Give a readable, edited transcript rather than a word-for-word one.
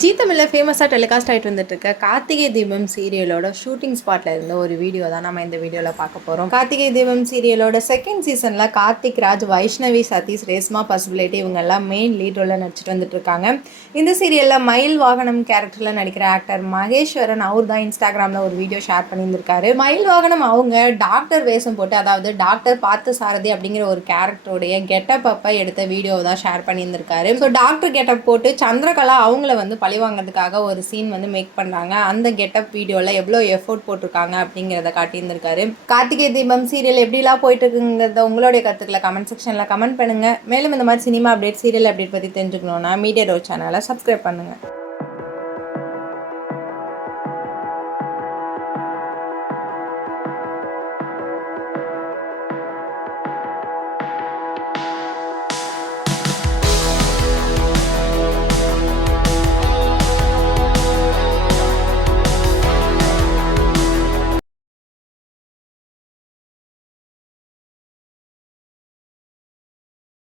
ஜீ தமிழில் ஃபேமஸாக டெலிகாஸ்ட் ஆகிட்டு வந்துட்டுருக்க கார்த்திகை தீபம் சீரியலோட ஷூட்டிங் ஸ்பாட்டில் இருந்த ஒரு வீடியோ தான் நம்ம இந்த வீடியோவில் பார்க்க போகிறோம். கார்த்திகை தீபம் சீரியலோட செகண்ட் சீசனில் கார்த்திக் ராஜ், வைஷ்ணவி, சதீஷ், ரேஸ்மா, பசுபிலிட்டி இவங்கெல்லாம் மெயின் லீட் ரோலில் நடிச்சிட்டு வந்துட்டுருக்காங்க. இந்த சீரியலில் மயில் வாகனம் கேரக்டரில் நடிக்கிற ஆக்டர் மகேஸ்வரன் அவர் தான் இன்ஸ்டாகிராமில் ஒரு வீடியோ ஷேர் பண்ணியிருந்திருக்காரு. மயில் வாகனம் அவங்க டாக்டர் வேஷம் போட்டு, அதாவது டாக்டர் பார்த்து சாரதி அப்படிங்கிற ஒரு கேரக்டருடைய கெட்டப் அப்போ எடுத்த வீடியோவை தான் ஷேர் பண்ணியிருந்திருக்காரு. ஸோ டாக்டர் கெட்டப் போட்டு சந்திரகலா அவங்கள பழி வாங்கிறதுக்காக ஒரு சீன் மேக் பண்ணுறாங்க. அந்த கெட்டப் வீடியோவில் எவ்வளோ எஃபோர்ட் போட்டிருக்காங்க அப்படிங்கிறத காட்டியிருந்திருக்காரு. கார்த்திகை தீபம் சீரியல் எப்படிலாம் போயிட்டு இருக்குங்கிறத உங்களுடைய கருத்துக்களை கமெண்ட் செக்ஷனில் கமெண்ட் பண்ணுங்கள். மேலும் இந்த மாதிரி சினிமா அப்டேட், சீரியல் அப்டேட் பற்றி தெரிஞ்சுக்கணுன்னா மீடியா ரோட் சேனலை சப்ஸ்கிரைப் பண்ணுங்கள்.